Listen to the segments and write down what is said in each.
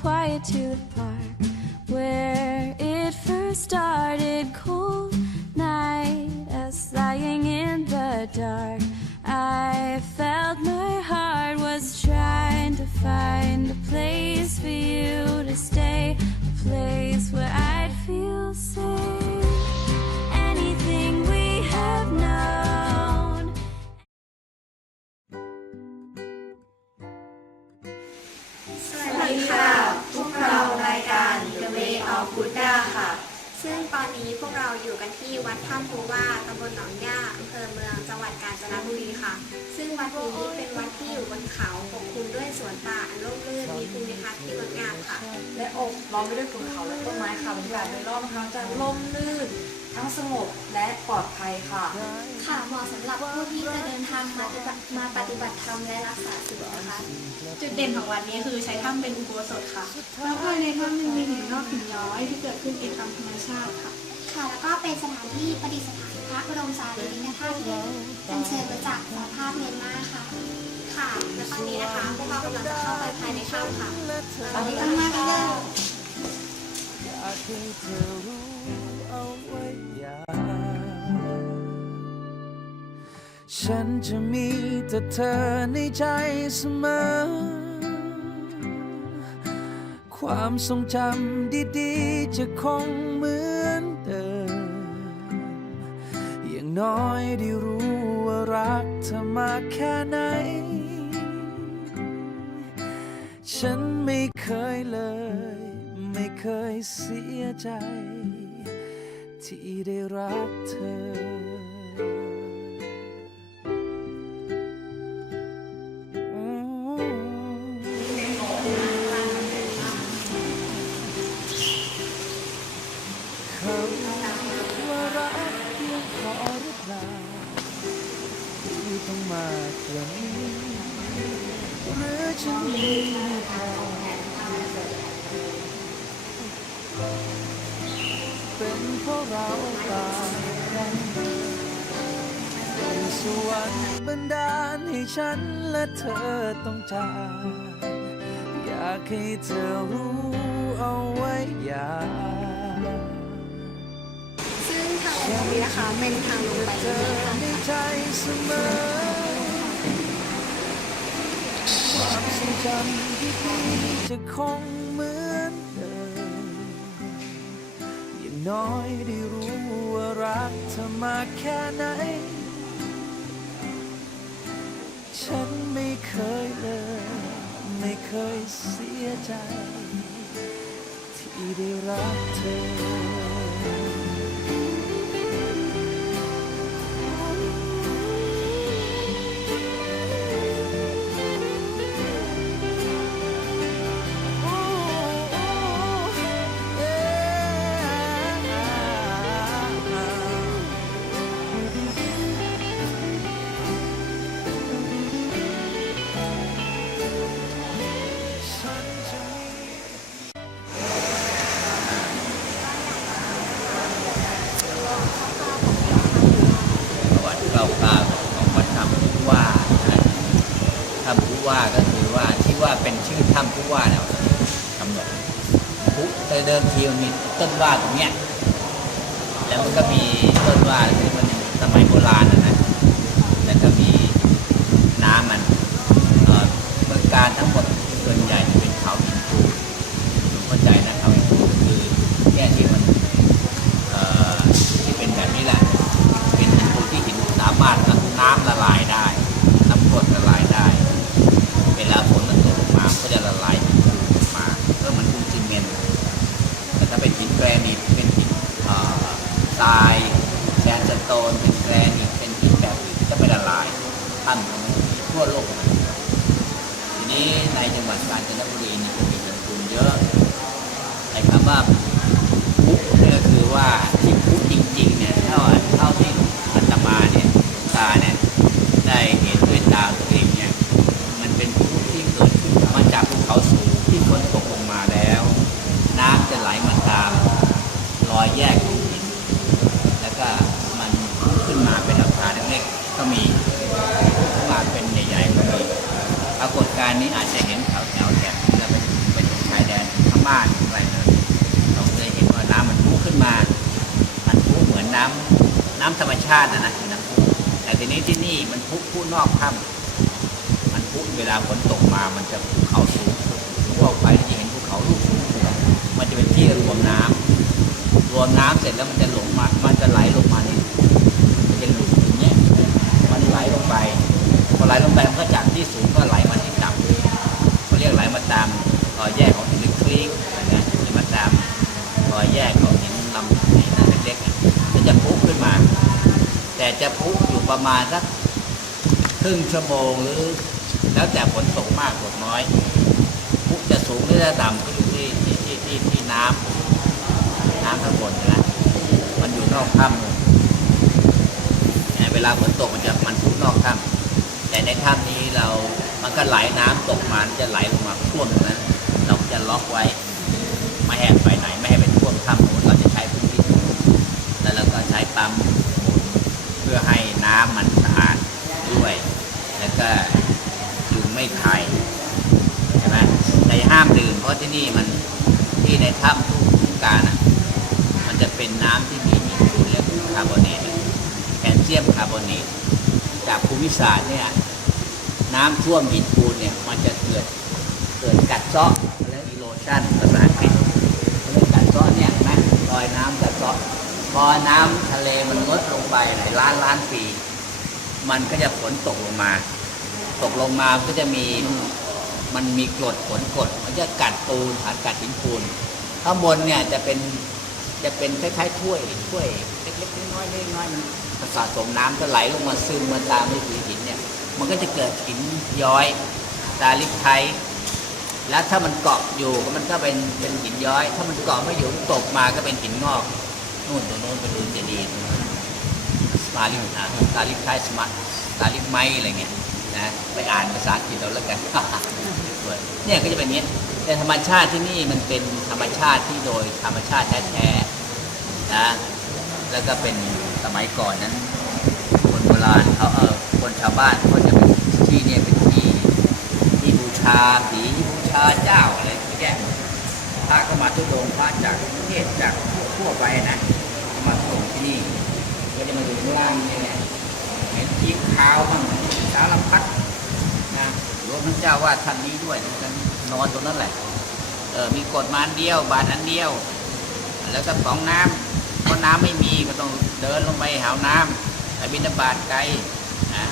quiet to the park where it first started. Cold ซึ่งตอนนี้พวกเราอยู่กันที่วัดถ้ำภูว่าตำบลหนองย่าอำเภอเมืองจังหวัดกาญจนบุรีค่ะ ซึ่งวัดนี้เป็นวัดที่อยู่บนเขาปกคลุมด้วยสวนป่าอันร่มรื่นมีภูมิทัศน์ที่งดงามค่ะ และโอบล้อมไปด้วยภูเขาและต้นไม้ค่ะบรรยากาศโดยรอบทั้งจะร่มรื่น ทั้งสงบและปลอดภัยค่ะ ค่ะเหมาะสำหรับ ผู้ที่จะเดินทางมาปฏิบัติมาปฏิบัติธรรมและรักษาศีลนะคะ จุดเด่นของวัดนี้คือใช้ถ้ำเป็นอุโบสถค่ะ แล้วภายในถ้ำยังมีหินงอกหินย้อยที่เกิดขึ้นเองตามธรรมชาติค่ะ ค่ะ แล้วก็เป็นสถานที่ประดิษฐานพระบรมสารีริกธาตุที่อัญเชิญมาจากสหภาพเมียนมาค่ะ ค่ะและตอนนี้นะคะพวกเรากำลังจะเข้าไปภายในถ้ำค่ะตอนนี้กำลังมากันเลยอยากให้เธอรู้เอาไว้อย่า ฉันจะมีแต่เธอในใจเสมอ ความทรงจำดีๆ จะคงเหมือนเดิม อย่างน้อยได้รู้ว่ารักเธอมากแค่ไหน ฉันไม่เคยเลย ไม่เคยเสียใจ ที่ได้รักเธอ และเธอต้องจากอยากให้เธอรู้เอาไว้อย่าซึ่งทางลงนี้นะคะเป็นทางลงไปเธอในใจเสมอความทรงจำที่ดีจะคงเหมือนเดิมอย่างน้อยได้รู้ว่ารักเธอมาแค่ไหน ไม่เคยเลย ไม่เคยเสียใจ ที่ได้รักเธอ ว่าเนี่ยกำหนดผู้แต่เดิมทีมันมีต้นว่าตรงเนี้ยแล้วมันก็มีต้นว่าคือมันสมัยโบราณนะนะแล้วก็มีน้ำมันเอ่อเมืองการทั้งหมดส่วนใหญ่เป็นเขาหินปูนผมเข้าใจนะเขาหินปูนคือแค่ที่มัน เอ่อที่เป็นแบบนี้แหละ เป็นหินปูนที่หินสามารถน้ำละลายได้ น้ำกรดละลายได้ เวลาฝนมันตกลงมาก็จะละลายหินปูนออกมาเพื่อมันดูซีเมนต์แต่ถ้าเป็นหินแกรนิตเป็นหินเอ่อทรายแซนสโตนเป็นแกรนิตเป็นหินแบบอื่นจะไม่ละลายท่านทั่วโลกนะทีนี้ในจังหวัดกาญจนบุรีนี่ก็มีหินปูนเยอะไอ้คำ ว่า พุเนี่ยก็คือว่าที่พุจริงๆเนี่ยเท่าเท่าที่อาตมาเนี่ยตาเนี่ยได้เห็นด้วยตาตัวเองเนี่ยมันเป็นพุที่เกิดขึ้นมาจากภูเขาสูงที่ฝนตกลงมาแล้ว น้ำจะไหลมาตามรอยแยกของหินแล้วก็มันขึ้นมาเป็นอาคารเล็กๆก็มีขึ้นมาเป็นใหญ่ๆก็มีปรากฏการณ์นี้อาจจะเห็นแถวแถวแถบที่เราไปไปถึงชายแดน ม่านอะไรนะเราจะเห็นว่าน้ำมันพุขึ้นมา มันพุเหมือนน้ำน้ำธรรมชาตินะนะน้ำพุแต่ทีนี้ที่นี่มันพุพุนอกถ้ำมันพุเวลาฝนตกมามันจะภูเขาสูงพุออกไปจะเห็นภูเขาลูกสูงมันจะเป็นที่รวมน้ำรวมน้ำเสร็จแล้วมันจะหลงมามันจะไหลลงมานี่มันจะหลุดอย่างเงี้ยมันไหลลงไปพอไหลลงไปมันก็จากที่สูงก็ไหลมาที่ต่ำเขาเรียกไหลมาตามรอยแยกของหินคลีกนะหรือมาตามรอยแยกของหินลำหินนั่นเล็กๆอะมันจะพุขึ้นมา แต่จะพุอยู่ประมาณสักครึ่งชั่วโมงหรือ แล้วแต่ฝนตกมากตกน้อย พุจะสูงหรือจะต่ำก็อยู่ที่ที่ที่ที่ที่น้ำน้ำข้างบนนะมันอยู่นอกถ้ำเวลาฝนตกมันจะมันพุนอกถ้ำแต่ในถ้ำนี้เรามันก็ไหลน้ำตกมามันจะไหลลงมาท่วมตรงนั้นเราจะล็อกไว้ไม่ให้ไปไหนไม่ให้ไปท่วมถ้ำเราจะใช้พื้นที่แล้วเราก็ใช้ปั๊มหมุนเพื่อให้น้ำมันสะอาดด้วย แล้วก็ยุงไม่ไข่ใช่ไหมแต่ห้ามดื่มเพราะ ที่มันที่ในถ้ำทุกทุกการอะมันจะเป็นน้ำที่มีหินปูนและคาร์บอเนตแคลเซียมคาร์บอเนตจากภูมิศาสตร์เนี่ยน้ำท่วมหินปูนเนี่ยมันจะเกิดเกิดกัดเซาะเรียกอีโรชันภาษาอังกฤษเรียกกัดเซาะเนี่ยนไหมรอยน้ำกัดเซาะพอน้ำทะเลมันลดลงไปหลายล้านล้านปี มันก็จะฝนตกลงมา ตกลงมาก็จะมี มันมีกรดฝนกรดมันจะกัดปูนหากัดหินปูนข้างบนเนี่ยจะเป็นจะเป็นคล้ายๆถ้วยถ้วยเล็กๆน้อยๆเล็กน้อยๆมันสะสมน้ำก็ไหลลงมาซึมมาตามด้วยผืนหินเนี่ยมันก็จะเกิดหินย้อยตาลิปไทแล้วถ้ามันเกาะอยู่ก็มันก็เป็นเป็นหินย้อย ถ้ามันเกาะไม่อยู่ตกมาก็เป็นหินงอกนู่นตรงโน้นเป็นรูเจดีย์สตาลิปนะสตาลิปไทสมาร์ตาลิปไมอะไรเงี้ย นะไปอ่านภาษาอังกฤษเอาแล้วกันเนี่ยก็จะเป็นอย่างนี้แต่ธรรมชาติที่นี่มันเป็นธรรมชาติที่โดยธรรมชาติแท้ๆนะแล้วก็เป็นสมัยก่อนนั้น คนโบราณเขาเออคนชาวบ้านเขาจะเป็นที่เนี่ยเป็นที่ที่บูชาผีบูชาเจ้าอะไรเยอะแยะพระก็มาทุดงพระจากกรุงเทศจากทั่วไปนะมาส่งที่นี่ ก็จะมาอยู่ข้างล่างนี่แหละเห็นทีขาวบ้างสารพัดนะรว มทั้งเจ้าวาดท่านนี้ด้วยท่านนอนตรงนั้นแหละเออมีกฎมาอันเดียว บาทอันเดียว แล้วก็ของน้ำเพราะน้ำไม่มีก็ต้องเดินลงไปหาน้ำไปบินบาตไกลนะ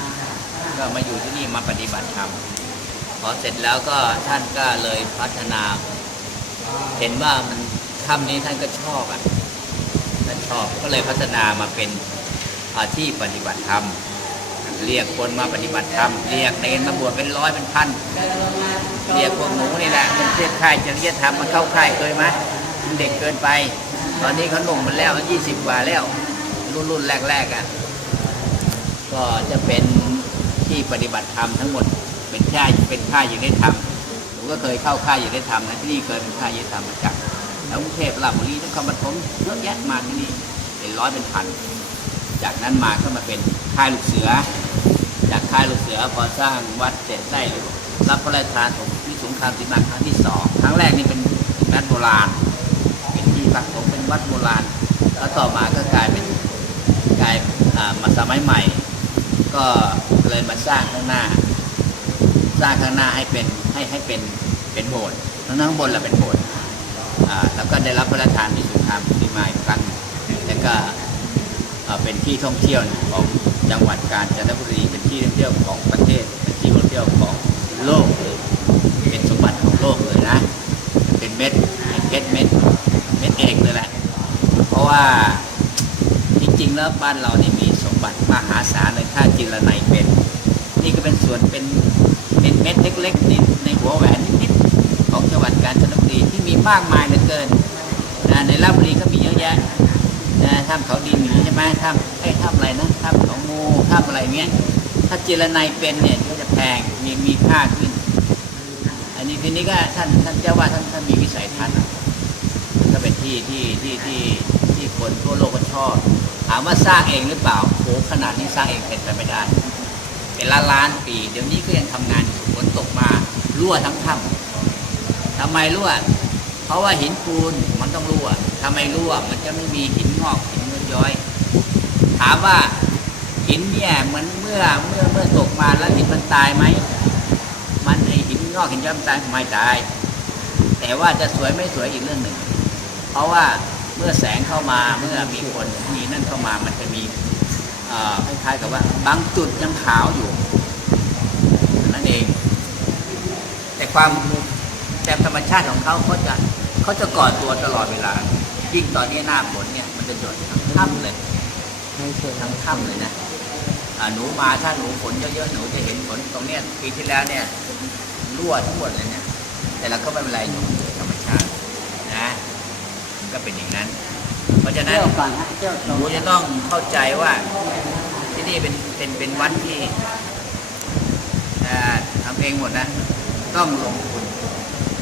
ก็มาอยู่ที่นี่มาปฏิบัติธรรมพอเสร็จแล้วก็ท่านก็เลยพัฒนา เห็นว่ามันถ้ำนี้ท่านก็ชอบอะท่านชอบก็เลยพัฒนามาเป็นอาที่ปฏิบัติธรรม เรียกคนมาปฏิบัติธรรม เรียกเนรมาบวชเป็นร้อยเป็นพัน เรียกพวกหนูนี่แหละเป็นเทศค่ายจริยธรรมมาเข้าค่ายเคยไหมมันเด็กเกินไป ตอนนี้เขาหนุ่มมันแล้วยี่สิบกว่าแล้ว รุ่นรุ่นแรกๆอะ ก็จะเป็นที่ปฏิบัติธรรมทั้งหมด เป็นค่ายเป็นค่ายอยู่ได้ธรรมหนูก็เคยเข้าค่ายอยู่ได้ธรรมนะที่นี่เคยเป็นค่ายอยู่ได้ธรรมมาจากแล้วกรุงเทพราชบุรีนครปฐมเยอะแยะมาที่นี่เป็นร้อยเป็นพัน จากนั้นมาก็มาเป็นค่ายลูกเสือ ค่ายลูกเสือพอสร้างวัดเสร็จได้รับพระราชทานของที่สงครามสิมาครั้งที่สองครั้งแรกนี่เป็นวัดโบราณ เป็นที่พักสงฆ์เป็นวัดโบราณ แล้วต่อมาก็กลายเป็นกลายมาสมัยใหม่ ก็เลยมาสร้างข้างหน้า สร้างข้างหน้าให้เป็นให้ให้เป็นเป็นโบสถ์ทั้งข้างบนเราเป็นโบสถ์แล้วก็ได้รับพระราชทานที่สงครามสิมาครั้งแล้วก็เป็นที่ท่องเที่ยวของ จังหวัดกาญจนบุรีเป็นที่ท่องเที่ยวของประเทศ เป็นที่ท่องเที่ยวของโลกเลยเป็นสมบัติของโลกเลยนะ เป็นเม็ดเป็นเพชรเม็ดเม็ดเอกเลยแหละเพราะว่าจริงๆแล้วบ้านเรานี่มีสมบัติมหาศาลเลยถ้าจิรนัยเป็น นี่ก็เป็นส่วนเป็นเป็นเม็ดเล็กๆในในหัวแหวนนิดๆของจังหวัดกาญจนบุรีที่มีมากมายเหลือเกินนะในราชบุรีก็มีเยอะแยะ ถ้ำเขาดีหมีใช่ไหมถ้ำไอ้ถ้ำอะไรนะถ้ำเขางูถ้ำอะไรเงี้ย ถ้าเจรนายเป็นเนี่ยก็จะแพงมีมีค่าขึ้น อันนี้ทีนี้ก็ท่านท่านเจ้าว่าท่านท่านมีวิสัยทัศน์ก็เป็นที่ที่ที่ที่ที่คนทั่วโลกก็ชอบถามว่าสร้างเองหรือเปล่าโหขนาดนี้สร้างเองเป็นไปไม่ได้เป็นล้านล้านปี เดี๋ยวนี้ก็ยังทำงานฝนตกมารั่วทั้งถ้ำทำไมรั่ว เพราะว่าหินปูนมันต้องรั่วถ้าไมรั่วมันจะไม่มีหิน น้อย ถามว่าหินเนี่ยเหมือนเมื่อเมื่อเมื่อตกมาแล้วหินมันตายไหมมันไอหินงอกหินย้อยมันตายไม่ตาย แต่ว่าจะสวยไม่สวยอีกเรื่องหนึ่ง เพราะว่าเมื่อแสงเข้ามาเมื่อมีคนมีนั่นเข้ามามันจะมีคล้ายๆกับว่าบางจุดยังขาวอยู่นั่นเอง แต่ความแต่ธรรมชาติของเขาเขาจะเขาจะก่อตัวตลอดเวลา ยิ่งตอนนี้หน้าฝนเนี่ย มันจะหยดทั้งถ้ำเลยทั้งถ้ำเลยนะหนูมาถ้าหนูฝนเยอะๆหนูจะเห็นฝนตรงเนี้ยปีที่แล้วเนี่ยรั่วทั้งหมดเลยเนี่ยแต่เราก็ไม่เป็นไรอยู่ธรรมชาตินะก็เป็นอย่างนั้น เพราะฉะนั้นหนูจะต้องเข้าใจว่าที่นี่เป็นเป็นเป็นวัดที่อ่าทำเองหมดนะต้องลงทุน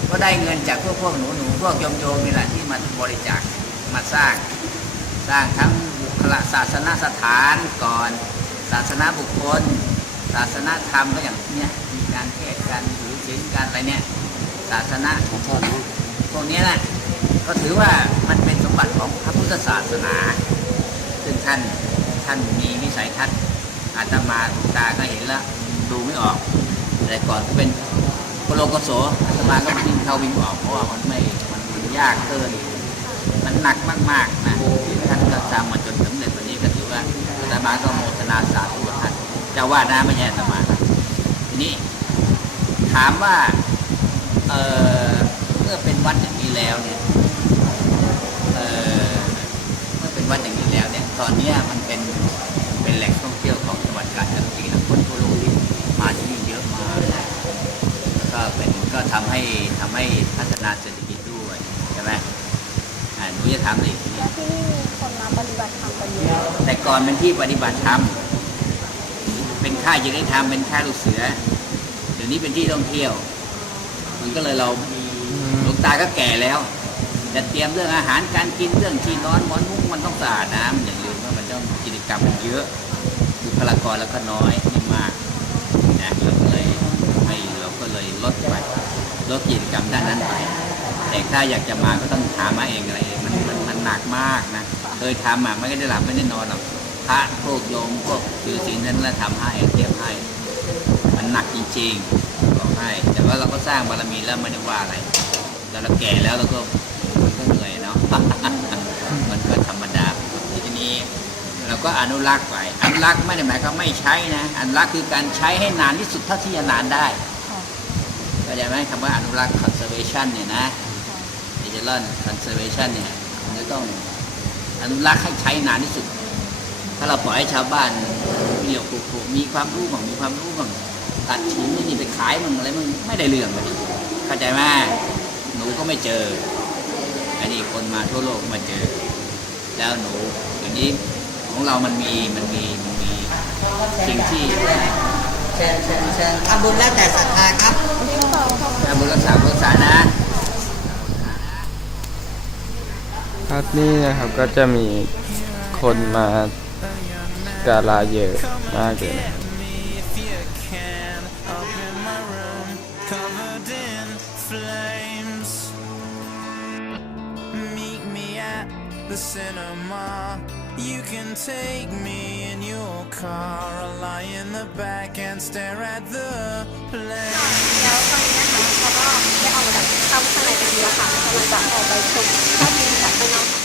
ก็ได้เงินจากพวกพวกหนูหนูพวกโยมโยมนี่แหละที่มาบริจาคมาสร้าง สร้างทั้งบุคลาศาสนสถานก่อน ศาสนาบุคคล ศาสนาธรรมก็อย่างเนี้ยมีการเทศการถือศีลการอะไรเนี่ยศาสนาพวกเนี้ยนะก็ถือว่ามันเป็นสมบัติของพระพุทธศาสนา ซึ่งท่านท่านมีวิสัยทัศน์อาตมาหลวงตาก็เห็นแล้วดูไม่ออก แต่ก่อนก็เป็นโปโลโกโสอาตมาก็วิ่งเข้าวิ่งออกเพราะว่ามันไม่มันยากเกิน มันหนักมากๆนะท่านก็สร้างมาจนสำเร็จวันนี้ก็ถือว่าอาตมาก็โมทนาสาธุกท่านจ้าว่านะไม่ใช่อาตมาทีนี้ถามว่าเออเมื่อเป็นวัดอย่างนี้แล้วเนี่ยเออเมื่อเป็นวัดอย่างนี้แล้วเนี่ย ตอนนี้มันเป็นเป็นแหล่งท่องเที่ยวของจังหวัดกาญจนบุรีและคนทั่วโลกที่มาที่นี่เยอะมากแล้วก็เป็นก็ทำให้ทำให้พัฒนาเศรษฐกิจด้วยใช่ไหม อ่าหนูจะถามอะไรอีกทีนี้แล้วที่นี่มีคนมาปฏิบัติธรรมกันเยอะแต่ก่อนเป็นที่ปฏิบัติธรรมเป็นค่ายยิริธรรมเป็นค่ายลูกเสือเดี๋ยวนี้เป็นที่ท่องเที่ยว มันก็เลยเราหลวงตาก็แก่แล้วจะเตรียมเรื่องอาหารการกินเรื่องที่นอนหมอนมุ้งมันต้องสะอาดน้ำอย่าลืมว่ามันต้องกิจกรรมมันเยอะบุคลากรแล้วก็น้อยไม่มากนะเราก็เลยไม่เราก็เลยลดไปลดกิจกรรมด้านนั้นไปแต่ถ้าอยากจะมาก็ต้องหามาเองอะไรเองมันมันมัน หนักมากนะเคยทำอะไม่ได้หลับไม่ได้นอนหรอกพระพวกโยมพวกคือสิ่งนั้นแล้วทำให้เทียบให้ มันหนักจริงๆบอกให้ แต่ว่าเราก็สร้างบารมีแล้วไม่ได้ว่าอะไรแต่เราแก่แล้วเราก็มันก็เหนื่อยเนาะมันก็ธรรมดาทีนี้เราก็อนุรักษ์ไปอนุรักษ์ไม่ได้หมายความไม่ใช้นะอนุรักษ์คือการใช้ให้นานที่สุดเท่าที่จะนานได้เข้าใจไหมคำว่าอนุรักษ์ conservation เนี่ยนะ digital conservation เนี่ยมันจะ ต้องอนุรักษ์ให้ใช้นานที่สุด ถ้าเราปล่อยให้ชาวบ้านเดี่ยวปลูกๆมีความรู้บ้างมีความรู้บ้างตัดหินนี่นี่ไปขายมึงอะไรมึงไม่ได้เรื่องเลยเข้าใจไหมหนูก็ไม่เจออันนี้คนมาทั่วโลกมาเจอ แล้วหนูอย่างนี้ของเรามันมีมันมีมันมีสิ่งที่เชิญเชิญเชิญทำบุญแล้วแต่ศรัทธาครับทำบุญรักษาพุทธศาสนา ภาพนี้นะครับก็จะมีคนมาการาเยอะมากเลยนแล้วตอนนี้นะคะเขาก็ได้ออกมาจากเข้าข้างในไปแล้วค่ะกำลังจะออกไปชมภาพยนี้ po ng